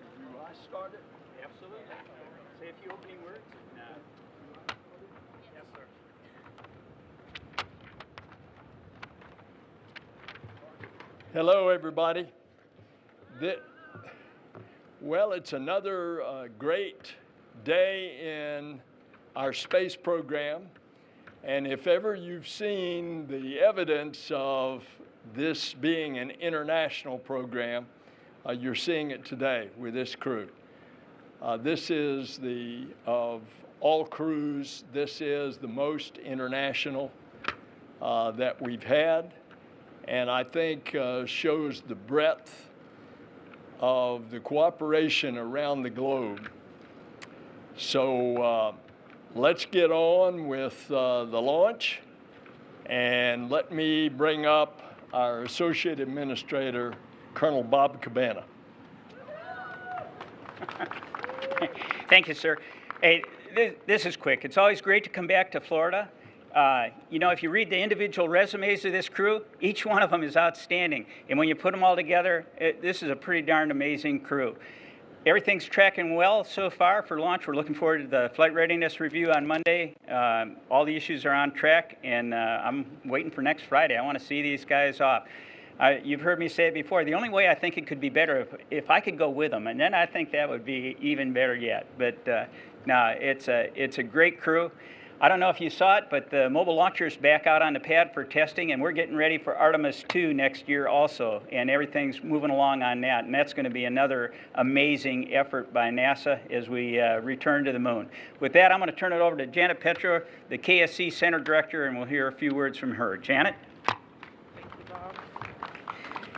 do I start it? Absolutely. Say a few opening words. Yes, sir. Hello, everybody. Well, it's another great day in our space program. And if ever you've seen the evidence of this being an international program, you're seeing it today with this crew. This is of all crews, this is the most international that we've had. And I think shows the breadth of the cooperation around the globe. So let's get on with the launch, and let me bring up our Associate Administrator, Colonel Bob Cabana. Thank you, sir. Hey, this is quick. It's always great to come back to Florida. You know, if you read the individual resumes of this crew, each one of them is outstanding. And when you put them all together, this is a pretty darn amazing crew. Everything's tracking well so far for launch. We're looking forward to the flight readiness review on Monday. All the issues are on track, and I'm waiting for next Friday. I want to see these guys off. You've heard me say it before. The only way I think it could be better if I could go with them, and then I think that would be even better yet. But no, it's a great crew. I don't know if you saw it, but the mobile launcher is back out on the pad for testing, and we're getting ready for Artemis 2 next year also, and everything's moving along on that, and that's going to be another amazing effort by NASA as we return to the moon. With that, I'm going to turn it over to Janet Petro, the KSC Center Director, and we'll hear a few words from her. Janet?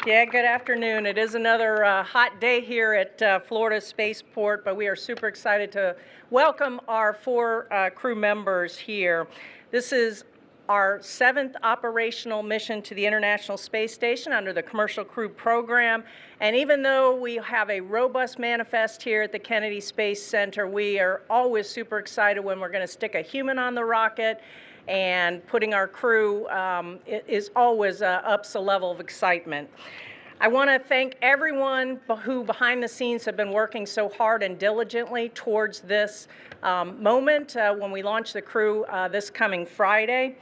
Yeah, good afternoon. It is another hot day here at Florida Spaceport, but we are super excited to welcome our 4 crew members here. This is our 7th operational mission to the International Space Station under the Commercial Crew Program. And even though we have a robust manifest here at the Kennedy Space Center, we are always super excited when we're going to stick a human on the rocket, and putting our crew is always ups a level of excitement. I want to thank everyone who behind the scenes have been working so hard and diligently towards this moment when we launch the crew this coming Friday.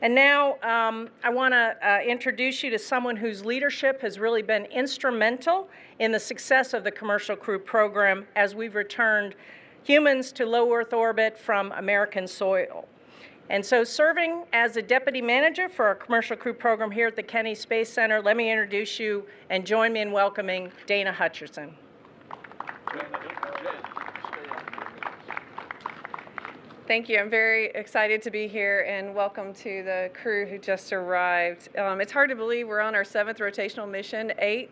And now I want to introduce you to someone whose leadership has really been instrumental in the success of the Commercial Crew Program as we've returned humans to low Earth orbit from American soil. And so, serving as a deputy manager for our Commercial Crew Program here at the Kennedy Space Center, let me introduce you and join me in welcoming Dana Hutcherson. Thank you. I'm very excited to be here, and welcome to the crew who just arrived. It's hard to believe we're on our 7th rotational mission, 8th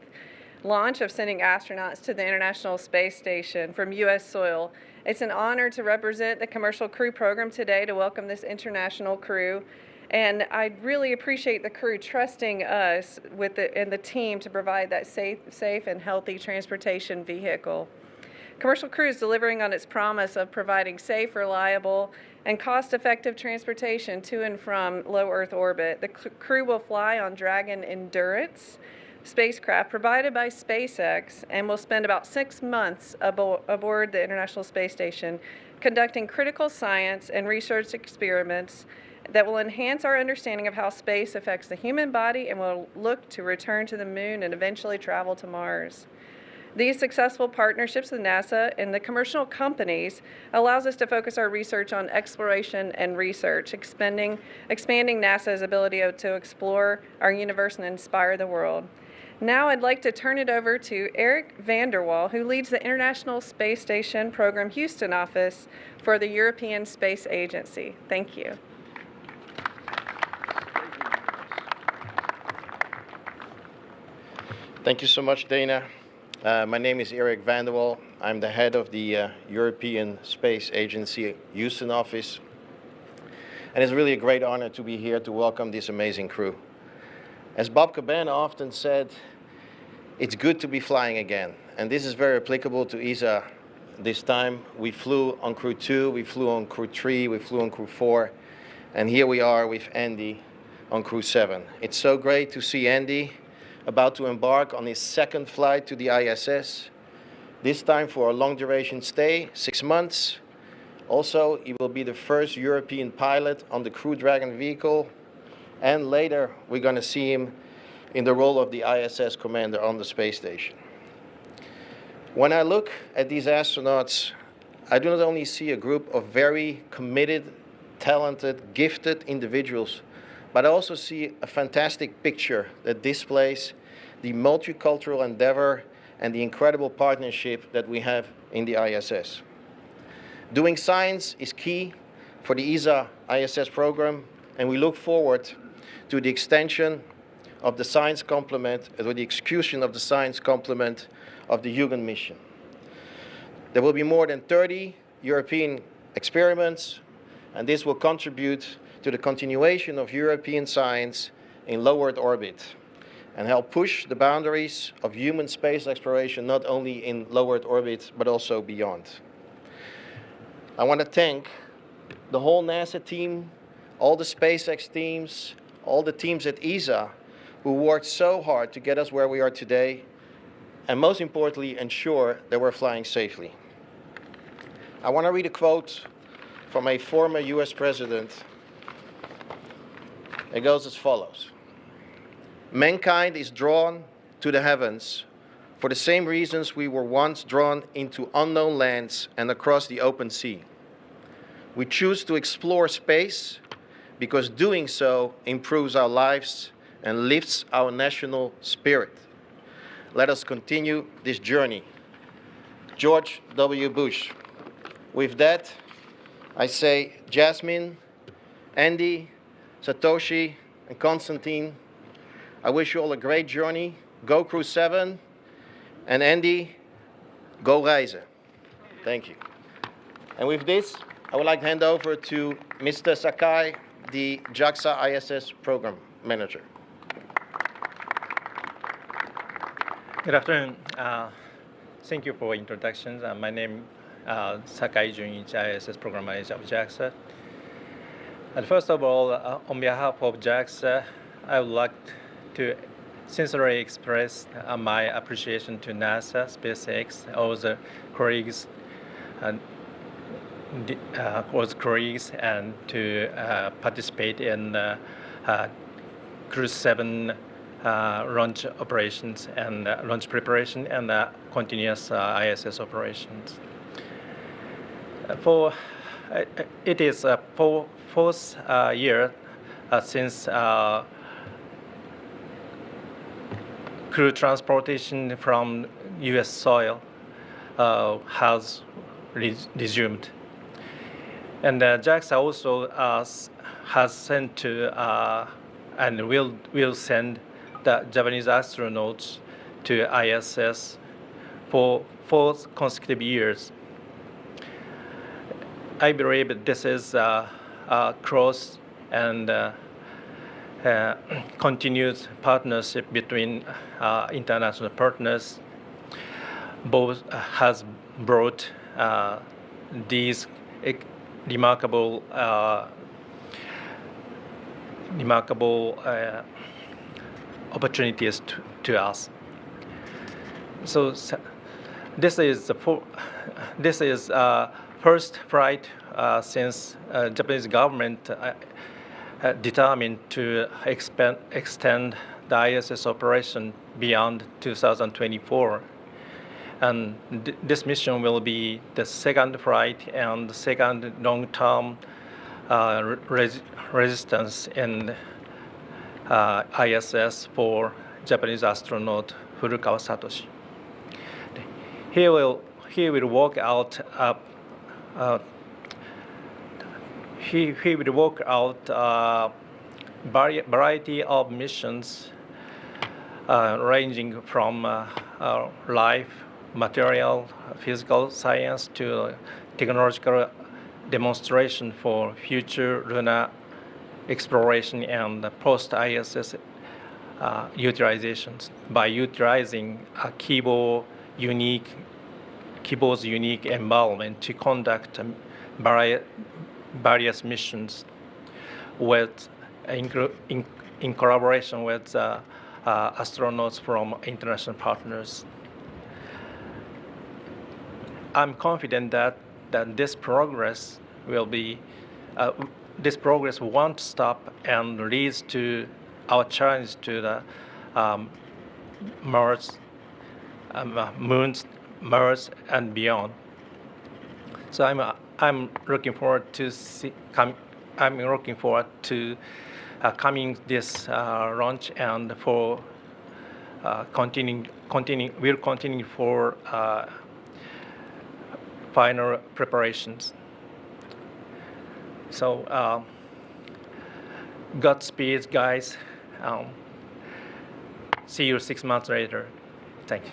launch of sending astronauts to the International Space Station from U.S. soil. It's an honor to represent the Commercial Crew Program today to welcome this international crew. And I really appreciate the crew trusting us and the team to provide that safe and healthy transportation vehicle. Commercial Crew is delivering on its promise of providing safe, reliable, and cost-effective transportation to and from low Earth orbit. The crew will fly on Dragon Endurance spacecraft provided by SpaceX, and will spend about 6 months aboard the International Space Station conducting critical science and research experiments that will enhance our understanding of how space affects the human body, and will look to return to the moon and eventually travel to Mars. These successful partnerships with NASA and the commercial companies allows us to focus our research on exploration and research, expanding NASA's ability to explore our universe and inspire the world. Now I'd like to turn it over to Eric Vanderwall, who leads the International Space Station Program Houston office for the European Space Agency. Thank you. Thank you so much, Dana. My name is Eric Vanderwall. I'm the head of the European Space Agency Houston office. And it's really a great honor to be here to welcome this amazing crew. As Bob Cabana often said, it's good to be flying again. And this is very applicable to ESA this time. We flew on Crew 2, we flew on Crew 3, we flew on Crew 4, and here we are with Andy on Crew 7. It's so great to see Andy about to embark on his 2nd flight to the ISS. this time for a long-duration stay, 6 months. Also, he will be the first European pilot on the Crew Dragon vehicle, and later we're going to see him in the role of the ISS commander on the space station. When I look at these astronauts, I do not only see a group of very committed, talented, gifted individuals, but I also see a fantastic picture that displays the multicultural endeavor and the incredible partnership that we have in the ISS. Doing science is key for the ESA ISS program, and we look forward to the extension of the science complement, or the execution of the science complement of the Huygens mission. There will be more than 30 European experiments, and this will contribute to the continuation of European science in low Earth orbit and help push the boundaries of human space exploration, not only in low Earth orbit, but also beyond. I want to thank the whole NASA team, all the SpaceX teams, all the teams at ESA who worked so hard to get us where we are today, and most importantly, ensure that we're flying safely. I want to read a quote from a former US president. It goes as follows. Mankind is drawn to the heavens for the same reasons we were once drawn into unknown lands and across the open sea. We choose to explore space because doing so improves our lives and lifts our national spirit. Let us continue this journey. George W. Bush. With that, I say Jasmine, Andy, Satoshi, and Konstantin, I wish you all a great journey. Go Crew 7, and Andy, go reizen. Thank you. And with this, I would like to hand over to Mr. Sakai, the JAXA ISS Program Manager. Good afternoon. Thank you for introductions. My name is Sakai Junichi, ISS Program Manager of JAXA. And first of all, on behalf of JAXA, I would like to sincerely express my appreciation to NASA, SpaceX, all the colleagues, and to participate in Crew 7 launch operations and launch preparation and continuous ISS operations. It is a fourth year since crew transportation from U.S. soil has resumed. And JAXA also has sent to and will send the Japanese astronauts to ISS for 4 consecutive years. I believe this is a close and continuous partnership between international partners. Both has brought these remarkable opportunities to us. So this is first flight since Japanese government determined to extend the ISS operation beyond 2024. And this mission will be the second flight and the second long-term resistance in ISS for Japanese astronaut Furukawa Satoshi. He will work out variety of missions ranging from life, material, physical science to technological demonstration for future lunar exploration and post-ISS utilizations by utilizing Kibo's unique environment to conduct various missions with in collaboration with astronauts from international partners. I'm confident that this progress won't stop and leads to our challenge to the Mars, Mars and beyond. So I'm looking forward to coming this launch and for we'll continue for final preparations. So Godspeed, guys. See you 6 months later. Thank you.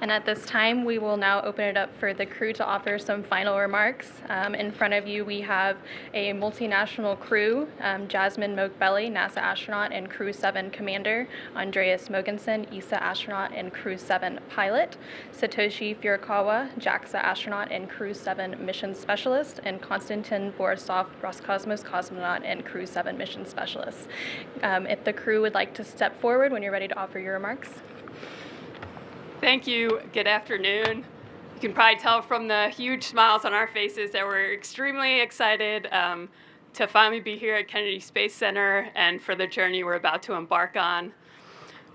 And at this time, we will now open it up for the crew to offer some final remarks. In front of you, we have a multinational crew, Jasmine Moakbelly, NASA astronaut and Crew 7 commander, Andreas Mogensen, ESA astronaut and Crew 7 pilot, Satoshi Furukawa, JAXA astronaut and Crew 7 mission specialist, and Konstantin Borisov, Roscosmos cosmonaut and Crew 7 mission specialist. If the crew would like to step forward when you're ready to offer your remarks. Thank you. Good afternoon. You can probably tell from the huge smiles on our faces that we're extremely excited to finally be here at Kennedy Space Center and for the journey we're about to embark on.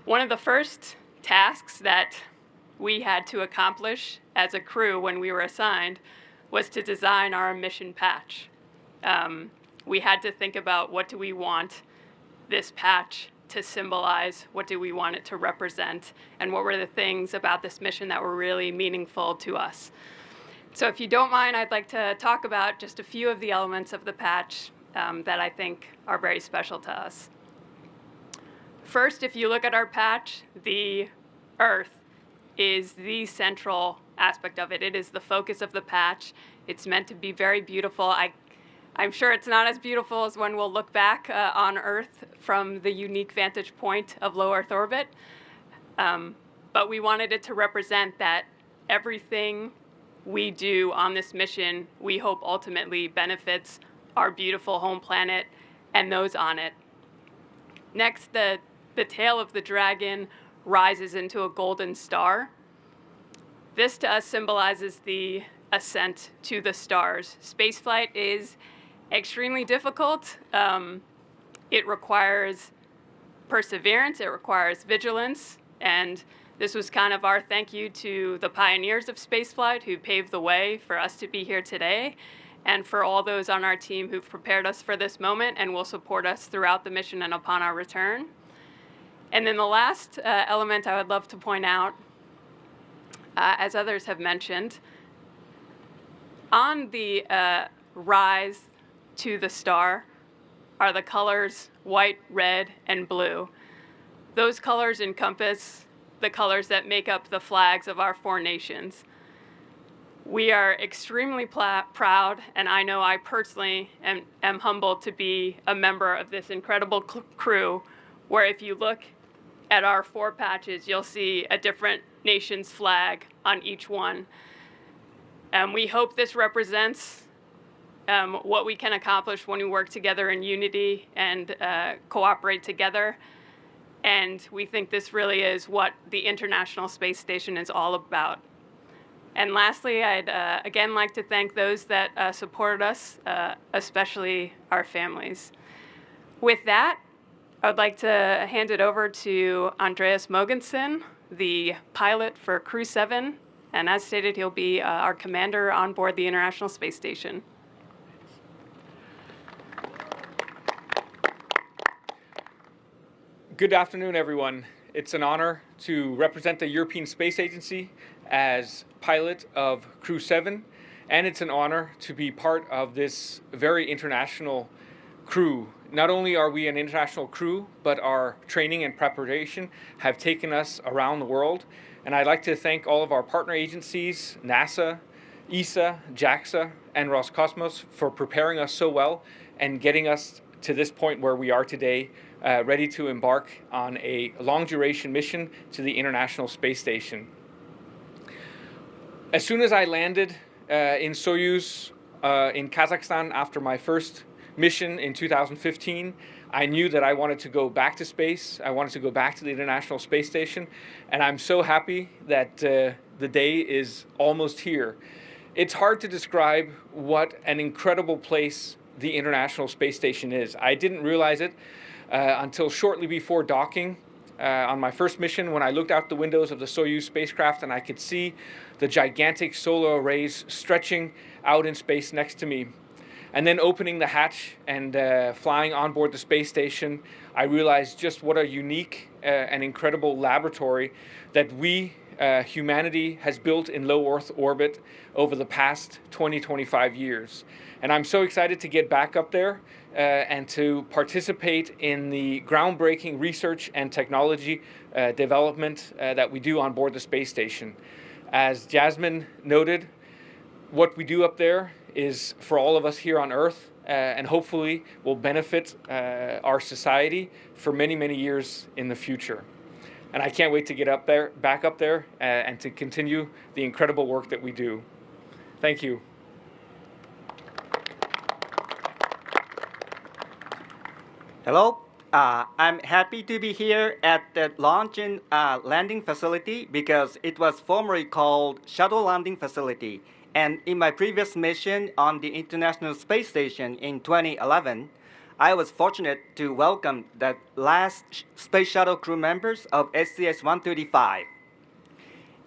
One of the first tasks that we had to accomplish as a crew when we were assigned was to design our mission patch. We had to think about what do we want this patch to symbolize, what do we want it to represent, and what were the things about this mission that were really meaningful to us. So if you don't mind, I'd like to talk about just a few of the elements of the patch that I think are very special to us. First, if you look at our patch, the Earth is the central aspect of it. It is the focus of the patch. It's meant to be very beautiful. I'm sure it's not as beautiful as when we'll look back on Earth from the unique vantage point of low Earth orbit. But we wanted it to represent that everything we do on this mission, we hope ultimately benefits our beautiful home planet and those on it. Next, the tail of the dragon rises into a golden star. This to us symbolizes the ascent to the stars. Spaceflight is extremely difficult. It requires perseverance, it requires vigilance, and this was kind of our thank you to the pioneers of spaceflight who paved the way for us to be here today, and for all those on our team who've prepared us for this moment and will support us throughout the mission and upon our return. And then the last element I would love to point out, as others have mentioned, on the rise to the star are the colors white, red, and blue. Those colors encompass the colors that make up the flags of our 4 nations. We are extremely proud, and I know I personally am humbled to be a member of this incredible crew, where if you look at our 4 patches, you'll see a different nation's flag on each one. We hope this represents what we can accomplish when we work together in unity and cooperate together. And we think this really is what the International Space Station is all about. And lastly, I'd again like to thank those that supported us, especially our families. With that, I'd like to hand it over to Andreas Mogensen, the pilot for Crew 7. And as stated, he'll be our commander on board the International Space Station. Good afternoon, everyone. It's an honor to represent the European Space Agency as pilot of Crew 7, and it's an honor to be part of this very international crew. Not only are we an international crew, but our training and preparation have taken us around the world. And I'd like to thank all of our partner agencies, NASA, ESA, JAXA, and Roscosmos for preparing us so well and getting us to this point where we are today, ready to embark on a long-duration mission to the International Space Station. As soon as I landed in Soyuz in Kazakhstan after my first mission in 2015, I knew that I wanted to go back to space. I wanted to go back to the International Space Station. And I'm so happy that the day is almost here. It's hard to describe what an incredible place the International Space Station is. I didn't realize it until shortly before docking on my first mission, when I looked out the windows of the Soyuz spacecraft and I could see the gigantic solar arrays stretching out in space next to me. And then opening the hatch and flying on board the space station, I realized just what a unique and incredible laboratory that we, humanity, has built in low Earth orbit over the past 20-25 years. And I'm so excited to get back up there and to participate in the groundbreaking research and technology development that we do on board the space station. As Jasmine noted, what we do up there is for all of us here on Earth, and hopefully will benefit our society for many, many years in the future. And I can't wait to get up there, back up there, and to continue the incredible work that we do. Thank you. Hello, I'm happy to be here at the launch and landing facility because it was formerly called Shuttle Landing Facility. And in my previous mission on the International Space Station in 2011, I was fortunate to welcome the last space shuttle crew members of SCS-135.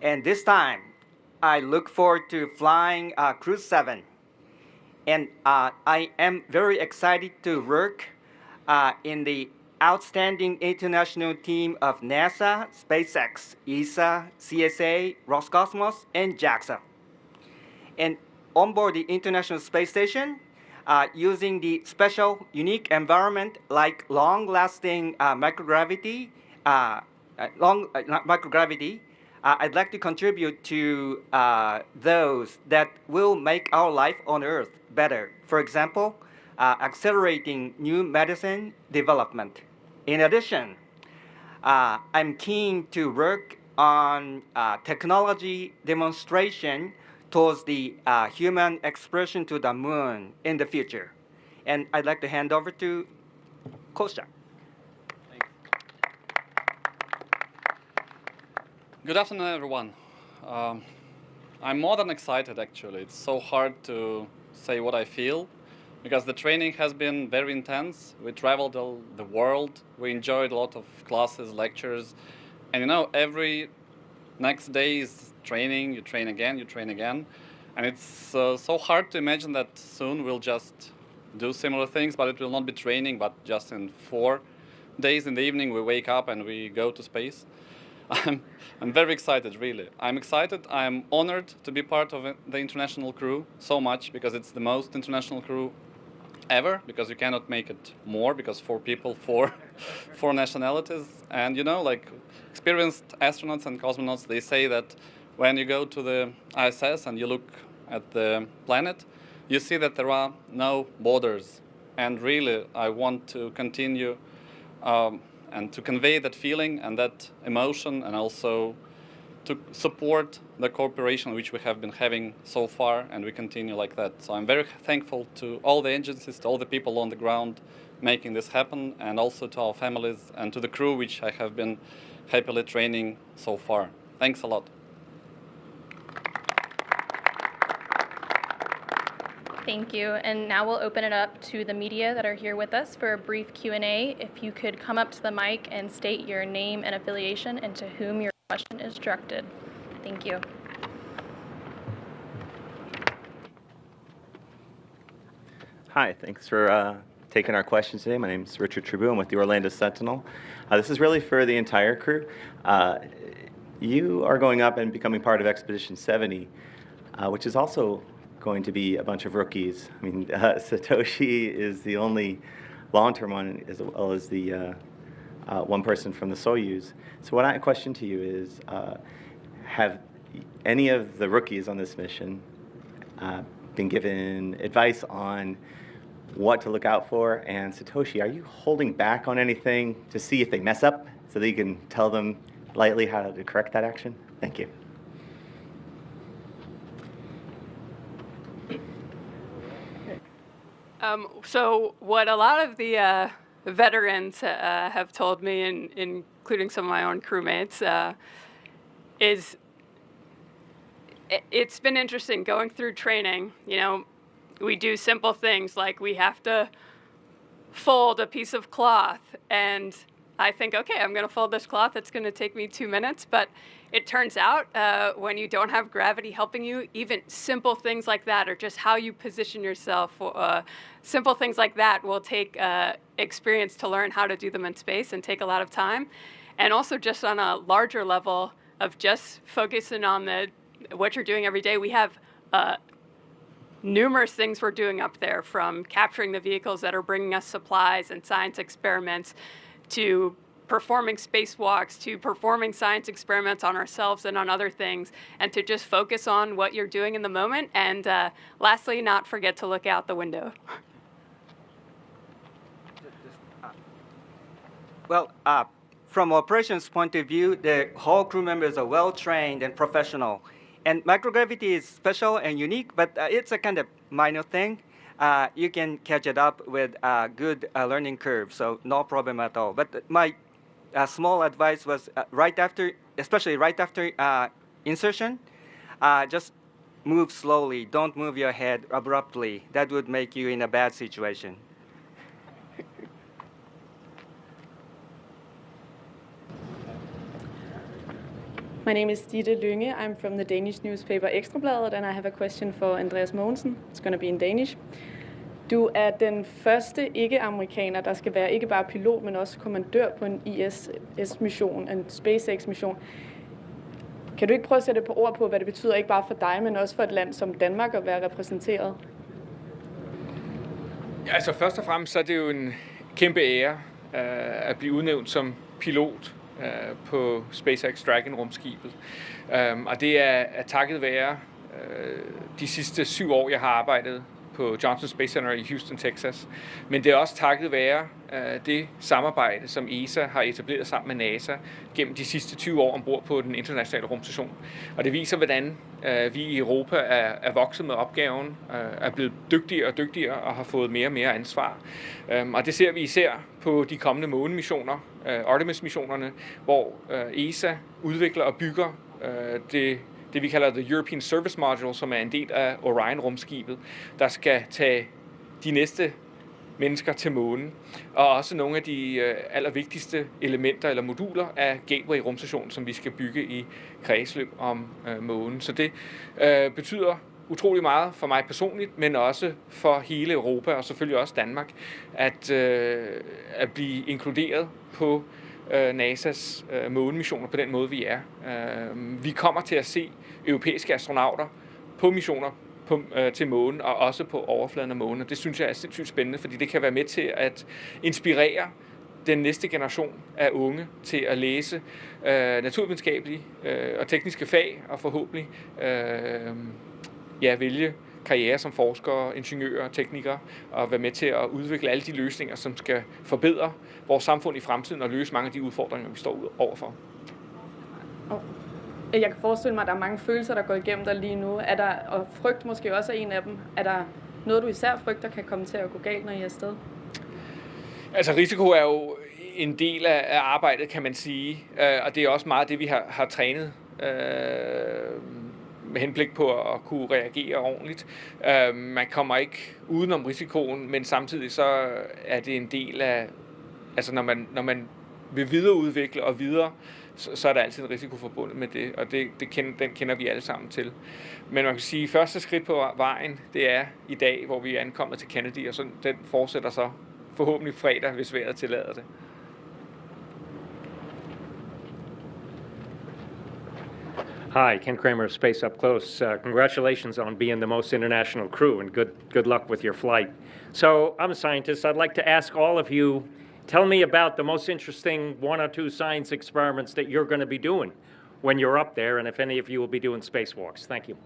And this time, I look forward to flying Crew 7. And I am very excited to work in the outstanding international team of NASA, SpaceX, ESA, CSA, Roscosmos, and JAXA. And onboard the International Space Station, using the special, unique environment like long-lasting microgravity, I'd like to contribute to those that will make our life on Earth better. For example, accelerating new medicine development. In addition, I'm keen to work on technology demonstration towards the human expression to the moon in the future. And I'd like to hand over to Kosha. Good afternoon, everyone. I'm more than excited, actually. It's so hard to say what I feel because the training has been very intense. We traveled all the world. We enjoyed a lot of classes, lectures. And you know, every next day is training, you train again, you train again. And it's so hard to imagine that soon we'll just do similar things, but it will not be training, but just in 4 days in the evening we wake up and we go to space. I'm very excited, really. I'm excited, I'm honored to be part of the international crew so much because it's the most international crew ever, because you cannot make it more, because 4 people, 4 nationalities. And you know, like experienced astronauts and cosmonauts, they say that when you go to the ISS and you look at the planet, you see that there are no borders. And really, I want to continue and to convey that feeling and that emotion, and also to support the cooperation which we have been having so far, and we continue like that. So I'm very thankful to all the agencies, to all the people on the ground making this happen, and also to our families and to the crew which I have been happily training so far. Thanks a lot. Thank you. And now we'll open it up to the media that are here with us for a brief Q&A. If you could come up to the mic and state your name and affiliation and to whom your question is directed. Thank you. Hi, thanks for taking our questions today. My name is Richard Tribu. I'm with the Orlando Sentinel. This is really for the entire crew. You are going up and becoming part of Expedition 70, which is also going to be a bunch of rookies. I mean, Satoshi is the only long-term one, as well as the one person from the Soyuz. So my question to you is, have any of the rookies on this mission been given advice on what to look out for? And Satoshi, are you holding back on anything to see if they mess up so that you can tell them lightly how to correct that action? Thank you. So what a lot of the veterans have told me, including some of my own crewmates, is it's been interesting going through training. You know, we do simple things like we have to fold a piece of cloth, and I think, okay, I'm going to fold this cloth. It's going to take me 2 minutes, but it turns out when you don't have gravity helping you, even simple things like that, or just how you position yourself, simple things like that will take experience to learn how to do them in space and take a lot of time. And also just on a larger level of just focusing on what you're doing every day, we have numerous things we're doing up there, from capturing the vehicles that are bringing us supplies and science experiments, to performing spacewalks, to performing science experiments on ourselves and on other things, and to just focus on what you're doing in the moment. And lastly, not forget to look out the window. Well, from operations point of view, the whole crew members are well trained and professional. And microgravity is special and unique, but it's a kind of minor thing. You can catch it up with a good learning curve, so no problem at all. But my small advice was especially right after insertion, just move slowly. Don't move your head abruptly. That would make you in a bad situation. My name is Ditte Lynge. I'm from the Danish newspaper Ekstrabladet, and I have a question for Andreas Mogensen. It's going to be in Danish. Du er den første ikke-amerikaner, der skal være ikke bare pilot, men også kommandør på en ISS-mission, en SpaceX-mission. Kan du ikke prøve at sætte på ord på, hvad det betyder, ikke bare for dig, men også for et land som Danmark at være repræsenteret? Ja, altså først og fremmest så er det jo en kæmpe ære at blive udnævnt som pilot på SpaceX Dragon-rumskibet. Og det er takket være de sidste 7 år, jeg har arbejdet på Johnson Space Center i Houston, Texas. Men det er også takket være det samarbejde, som ESA har etableret sammen med NASA gennem de sidste 20 år ombord på den internationale rumstation. Og det viser, hvordan vi i Europa er vokset med opgaven, er blevet dygtigere og dygtigere og har fået mere og mere ansvar. Og det ser vi især på de kommende månemissioner, Artemis-missionerne, hvor ESA udvikler og bygger det vi kalder The European Service Module, som er en del af Orion-rumskibet, der skal tage de næste mennesker til månen, og også nogle af de allervigtigste elementer eller moduler af Gateway-rumstationen, som vi skal bygge i kredsløb om månen. Så det betyder utrolig meget for mig personligt, men også for hele Europa og selvfølgelig også Danmark, at blive inkluderet på NASA's månemissioner på den måde, vi er. Vi kommer til at se europæiske astronauter på missioner til månen og også på overfladen af månen. Det synes jeg er sindssygt spændende, fordi det kan være med til at inspirere den næste generation af unge til at læse naturvidenskabelige og tekniske fag og forhåbentlig vælge karriere som forskere, ingeniører og teknikere og være med til at udvikle alle de løsninger, som skal forbedre vores samfund i fremtiden og løse mange af de udfordringer, vi står overfor. Jeg kan forestille mig, at der er mange følelser, der går igennem dig lige nu. Og frygt måske også er en af dem. Er der noget, du især frygter kan komme til at gå galt, når I er afsted? Altså risiko er jo en del af arbejdet, kan man sige. Og det er også meget det, vi har trænet med henblik på at kunne reagere ordentligt. Man kommer ikke udenom risikoen, men samtidig så er det en del af, altså når man vil videreudvikle og videre, så er der altid en risiko forbundet med det, og den kender vi alle sammen til. Men man kan sige, at første skridt på vejen, det er i dag, hvor vi er ankommet til Kennedy, og så den fortsætter så forhåbentlig fredag, hvis vejret tillader det. Hi, Ken Kramer, Space Up Close. Congratulations on being the most international crew, and good luck with your flight. So, I'm a scientist. I'd like to ask all of you, tell me about the most interesting 1 or 2 science experiments that you're going to be doing when you're up there, and if any of you will be doing spacewalks. Thank you.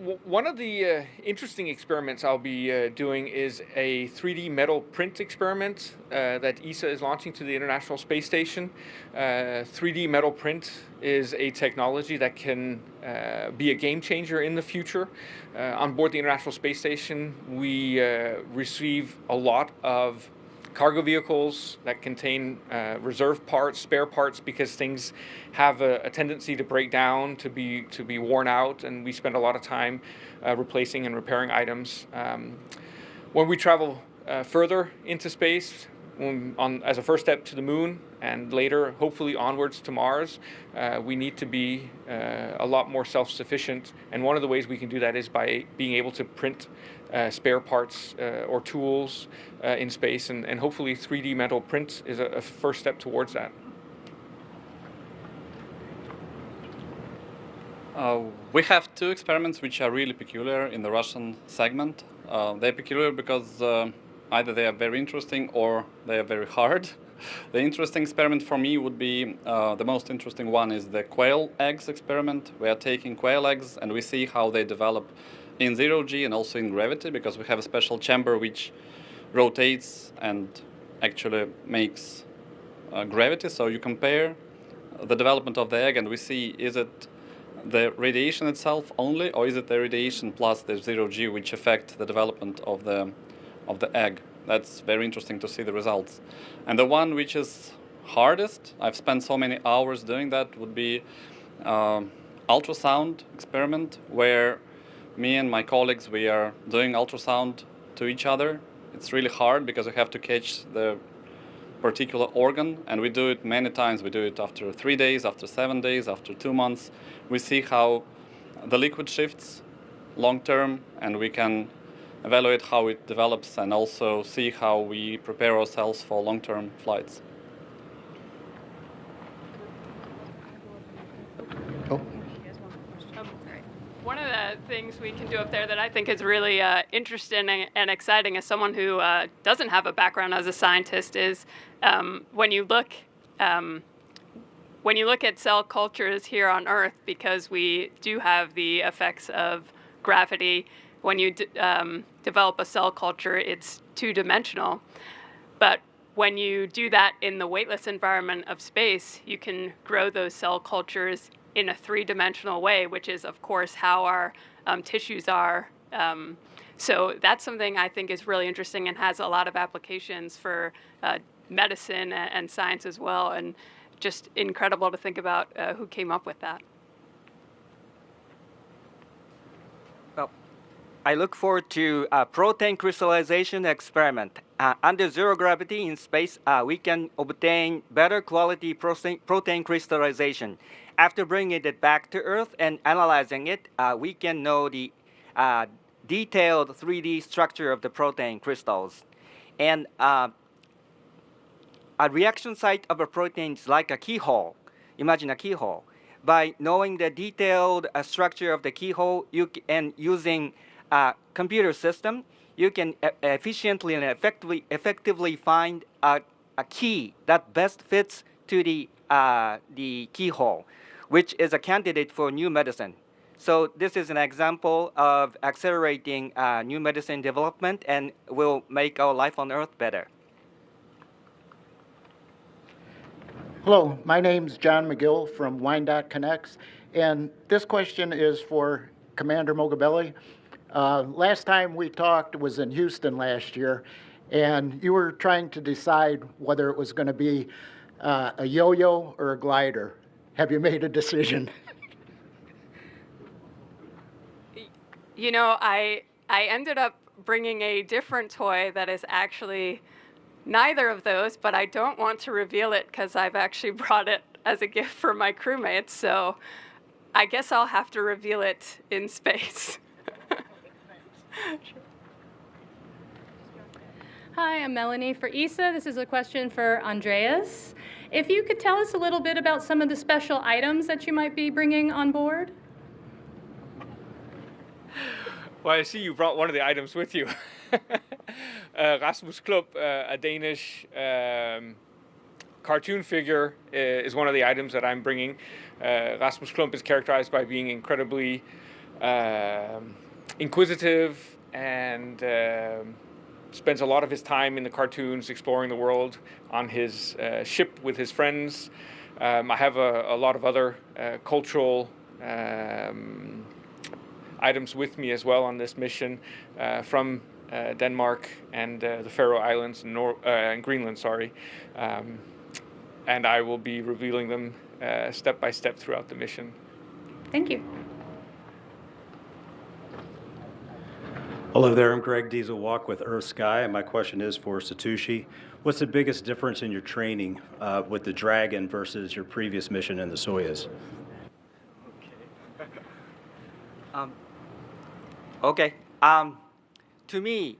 One of the interesting experiments I'll be doing is a 3D metal print experiment that ESA is launching to the International Space Station. 3D metal print is a technology that can be a game changer in the future. On board the International Space Station, we receive a lot of cargo vehicles that contain reserve parts, spare parts, because things have a tendency to break down, to be worn out, and we spend a lot of time replacing and repairing items. When we travel further into space, as a first step to the moon, and later hopefully onwards to Mars, we need to be a lot more self-sufficient, and one of the ways we can do that is by being able to print spare parts or tools in space, and hopefully 3D metal print is a first step towards that. We have two experiments which are really peculiar in the Russian segment. They're peculiar because either they are very interesting or they are very hard. The interesting experiment for me would be, the most interesting one is the quail eggs experiment. We are taking quail eggs and we see how they develop in zero G and also in gravity, because we have a special chamber which rotates and actually makes gravity. So you compare the development of the egg and we see, is it the radiation itself only, or is it the radiation plus the zero G which affect the development of the egg? That's very interesting to see the results. And the one which is hardest, I've spent so many hours doing that, would be ultrasound experiment, where me and my colleagues, we are doing ultrasound to each other. It's really hard because we have to catch the particular organ, and we do it many times. We do it after 3 days, after 7 days, after 2 months. We see how the liquid shifts long term, and we can evaluate how it develops and also see how we prepare ourselves for long-term flights. One of the things we can do up there that I think is really interesting and exciting as someone who doesn't have a background as a scientist is when you look at cell cultures here on Earth, because we do have the effects of gravity. When you develop a cell culture, it's two-dimensional. But when you do that in the weightless environment of space, you can grow those cell cultures in a three-dimensional way, which is, of course, how our tissues are. So that's something I think is really interesting and has a lot of applications for medicine and science as well, and just incredible to think about who came up with that. Well, I look forward to a protein crystallization experiment. Under zero gravity in space, we can obtain better quality protein crystallization. After bringing it back to Earth and analyzing it, we can know the detailed 3D structure of the protein crystals. And a reaction site of a protein is like a keyhole. Imagine a keyhole. By knowing the detailed structure of the keyhole and using a computer system, you can efficiently and effectively find a key that best fits to the keyhole, which is a candidate for new medicine. So this is an example of accelerating new medicine development and will make our life on Earth better. Hello, my name's John McGill from Wyandotte Connects, and this question is for Commander Mogabelli. Last time we talked was in Houston last year, and you were trying to decide whether it was going to be a yo-yo or a glider. Have you made a decision? You know, I ended up bringing a different toy that is actually neither of those, but I don't want to reveal it because I've actually brought it as a gift for my crewmates, so I guess I'll have to reveal it in space. Hi, I'm Melanie for ESA. This is a question for Andreas. If you could tell us a little bit about some of the special items that you might be bringing on board. Well, I see you brought one of the items with you. Rasmus Klump, a Danish cartoon figure, is one of the items that I'm bringing. Rasmus Klump is characterized by being incredibly inquisitive and spends a lot of his time in the cartoons exploring the world on his ship with his friends. I have a lot of other cultural items with me as well on this mission from Denmark and the Faroe Islands and Greenland, sorry. And I will be revealing them step by step throughout the mission. Thank you. Hello there, I'm Greg Diesel-Walk with Earth Sky, and my question is for Satoshi. What's the biggest difference in your training with the Dragon versus your previous mission in the Soyuz? Okay. To me,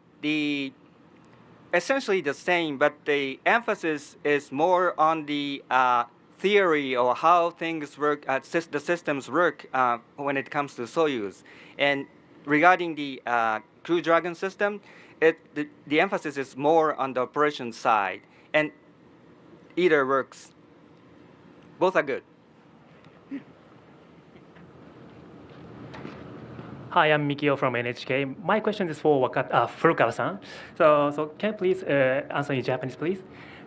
essentially the same, but the emphasis is more on the theory or how things work, the systems work when it comes to Soyuz. And regarding the Crew Dragon system, the emphasis is more on the operation side, and either works. Both are good. Hi, I'm Mikio from NHK. My question is for Furukawa-san. So can you please answer in Japanese, please?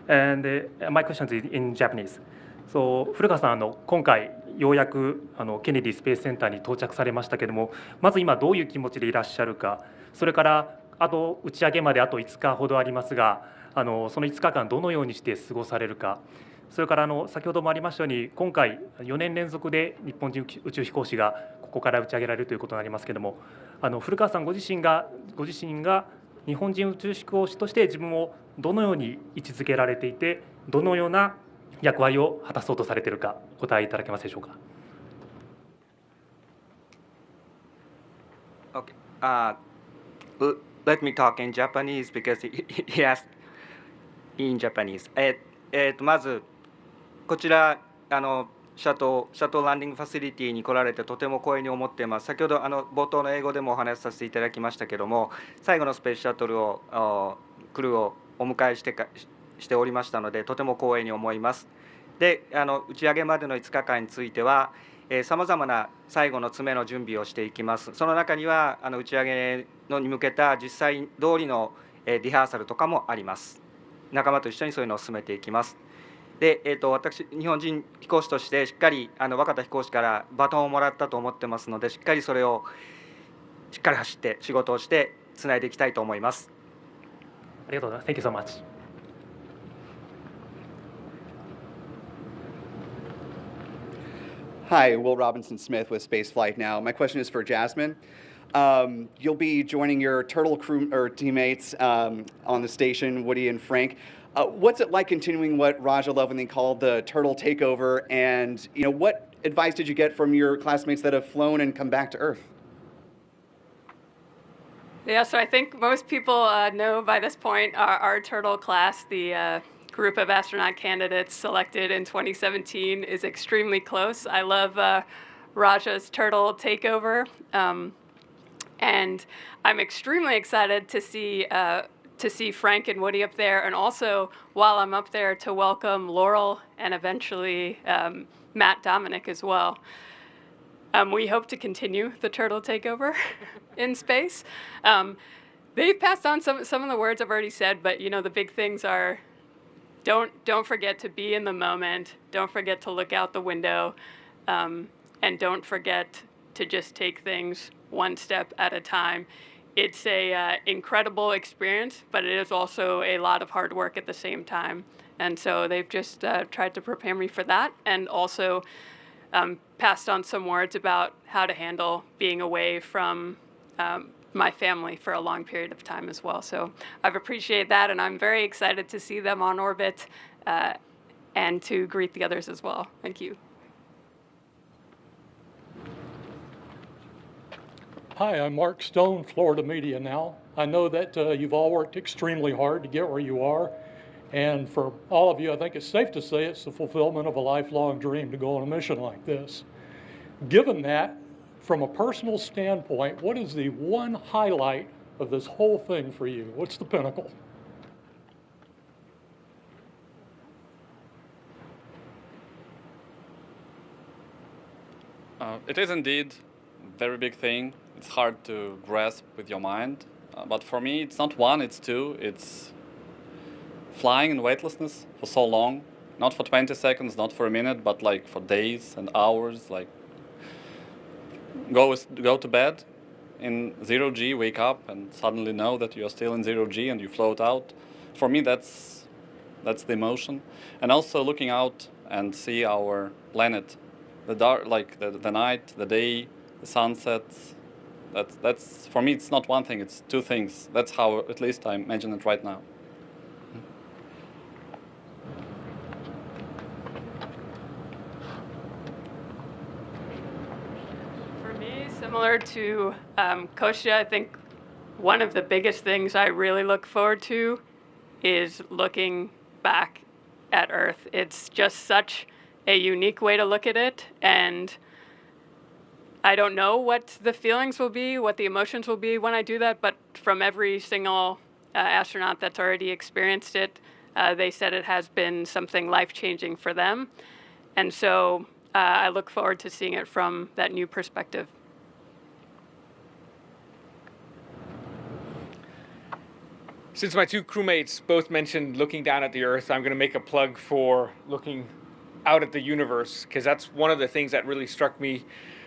And my question is in Japanese. So 古川さん、今回ようやくケネディスペースセンターに到着されましたけども、まず今どういう気持ちでいらっしゃるか、それから打ち上げまであと5日ほどありますが、その5日間どのようにして過ごされるか。それから先ほどもありましたように、今回4年連続で日本人宇宙飛行士がここから打ち上げられるということになりますけれども、古川さんご自身が日本人宇宙飛行士として自分をどのように位置づけられていて、どのような役割を果たそうとされているか、お答えいただけますでしょうか。Okay. Let me talk in Japanese because he asked in Japanese. まずこちらシャトルランディングファシリティに来られてとても光栄に思っています。先ほど冒頭の英語でもお話しさせていただきましたけども、最後のスペースシャトルクルーをお迎えしておりましたので、とても光栄に思います。で、打ち上げまでの5日間についてはさまざまな最後の詰めの準備をしていきます。その中には打ち上げに向けた実際通りのリハーサルとかもあります。仲間と一緒にそういうのを進めていきます。で、私日本人飛行士としてしっかり若田飛行士からバトンをもらったと思ってますので、しっかりそれをしっかり走って仕事をしてつないでいきたいと思います。ありがとうございます。Thank you so much. Hi, Will Robinson-Smith with Spaceflight Now. My question is for Jasmine. You'll be joining your turtle crew or teammates on the station, Woody and Frank. What's it like continuing what Raja lovingly called the turtle takeover? And what advice did you get from your classmates that have flown and come back to Earth? Yeah, so I think most people know by this point our turtle class, the group of astronaut candidates selected in 2017, is extremely close. I love Raja's turtle takeover, and I'm extremely excited to see Frank and Woody up there, and also while I'm up there to welcome Laurel and eventually Matt Dominic as well. We hope to continue the turtle takeover in space. They've passed on some of the words I've already said, but the big things are don't forget to be in the moment, don't forget to look out the window, and don't forget to just take things one step at a time. It's a incredible experience, but it is also a lot of hard work at the same time. And so they've just tried to prepare me for that, and also passed on some words about how to handle being away from my family for a long period of time as well. So I've appreciated that, and I'm very excited to see them on orbit and to greet the others as well. Thank you. Hi, I'm Mark Stone, Florida Media Now. I know that you've all worked extremely hard to get where you are. And for all of you, I think it's safe to say it's the fulfillment of a lifelong dream to go on a mission like this. Given that, from a personal standpoint, what is the one highlight of this whole thing for you? What's the pinnacle? It is indeed very big thing. It's hard to grasp with your mind. But for me, it's not one, it's two. It's flying in weightlessness for so long. Not for 20 seconds, not for a minute, but like for days and hours. Like go to bed in 0G, wake up and suddenly know that you're still in 0G and you float out. For me, that's the emotion. And also looking out and see our planet, the dark, like the night, the day, the sunsets. That's for me. It's not one thing. It's two things. That's how at least I imagine it right now. For me, similar to Kostya, I think one of the biggest things I really look forward to is looking back at Earth. It's just such a unique way to look at it, and I don't know what the feelings will be, what the emotions will be when I do that, but from every single astronaut that's already experienced it, they said it has been something life-changing for them. And so I look forward to seeing it from that new perspective. Since my two crewmates both mentioned looking down at the Earth, I'm going to make a plug for looking out at the universe, because that's one of the things that really struck me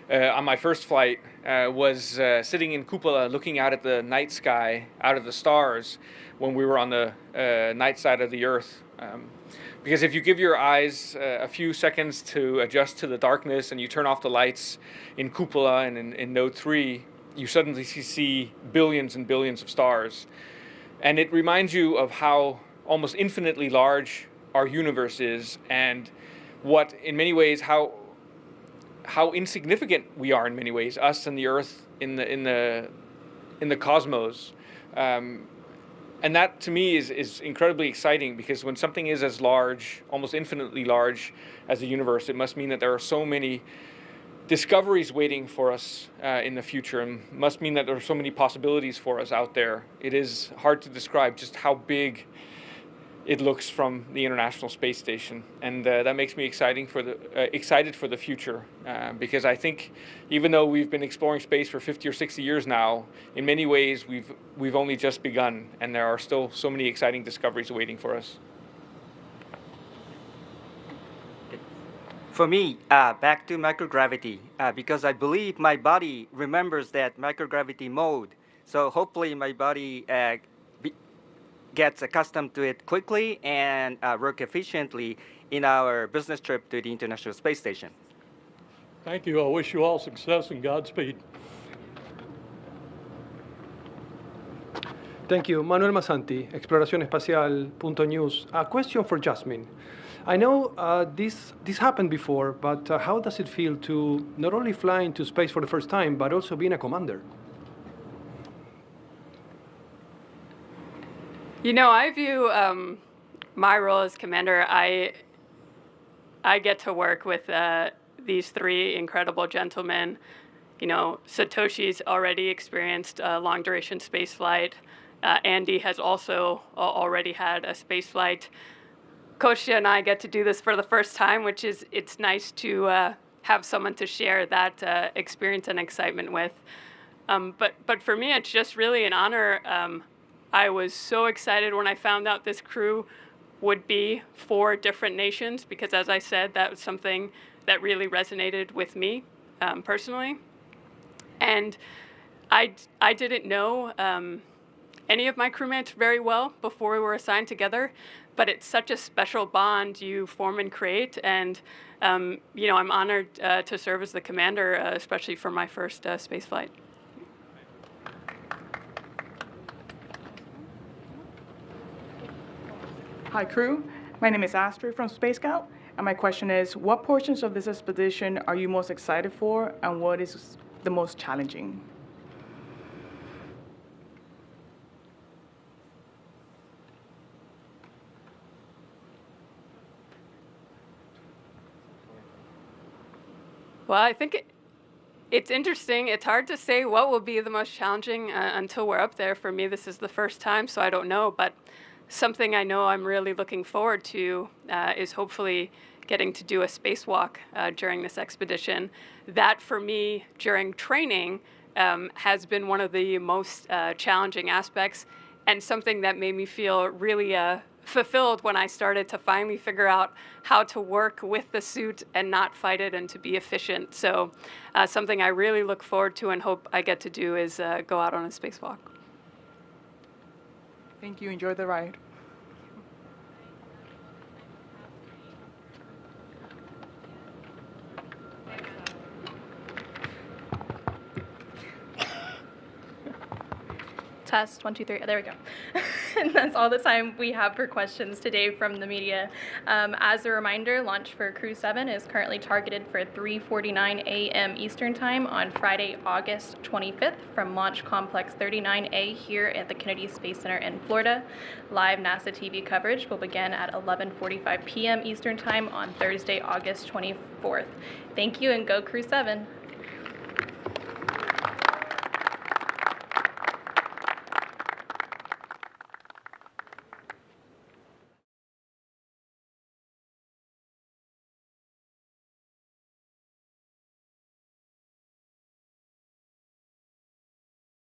on my first flight, was sitting in cupola looking out at the night sky, out of the stars, when we were on the night side of the Earth. Because if you give your eyes a few seconds to adjust to the darkness and you turn off the lights in cupola and in Node 3, you suddenly see billions and billions of stars. And it reminds you of how almost infinitely large our universe is, and what, in many ways, how insignificant we are in many ways, us and the Earth in the cosmos. And that, to me, is incredibly exciting, because when something is as large, almost infinitely large as the universe, it must mean that there are so many discoveries waiting for us in the future, and must mean that there are so many possibilities for us out there. It is hard to describe just how big it looks from the International Space Station, and that makes me excited for the future, because I think even though we've been exploring space for 50 or 60 years now, in many ways we've only just begun, and there are still so many exciting discoveries waiting for us. For me, back to microgravity, because I believe my body remembers that microgravity mode. So hopefully my body gets accustomed to it quickly and work efficiently in our business trip to the International Space Station. Thank you. I wish you all success and Godspeed. Thank you. Manuel Masanti, exploracionespacial.news. A question for Jasmine. I know this happened before, but how does it feel to not only fly into space for the first time, but also being a commander? You know, I view my role as commander, I get to work with these three incredible gentlemen. You know, Satoshi's already experienced a long-duration space flight. Andy has also already had a space flight. Kostya and I get to do this for the first time, which is, it's nice to have someone to share that experience and excitement with. But for me, it's just really an honor. I was so excited when I found out this crew would be 4 different nations, because as I said, that was something that really resonated with me personally. And I didn't know any of my crewmates very well before we were assigned together, but it's such a special bond you form and create. And you know, I'm honored to serve as the commander, especially for my first space flight. Hi crew, my name is Astrid from Space Scout, and my question is, what portions of this expedition are you most excited for, and what is the most challenging? Well, I think it's interesting. It's hard to say what will be the most challenging until we're up there. For me, this is the first time, so I don't know. But something I know I'm really looking forward to is hopefully getting to do a spacewalk during this expedition. That, for me, during training, has been one of the most challenging aspects, and something that made me feel really fulfilled when I started to finally figure out how to work with the suit and not fight it and to be efficient. So something I really look forward to and hope I get to do is go out on a spacewalk. Thank you. Enjoy the ride. Test, 1, 2, 3. There we go. And that's all the time we have for questions today from the media. As a reminder, launch for Crew 7 is currently targeted for 3:49 a.m. Eastern Time on Friday, August 25th from Launch Complex 39A here at the Kennedy Space Center in Florida. Live NASA TV coverage will begin at 11:45 p.m. Eastern Time on Thursday, August 24th. Thank you, and go Crew 7.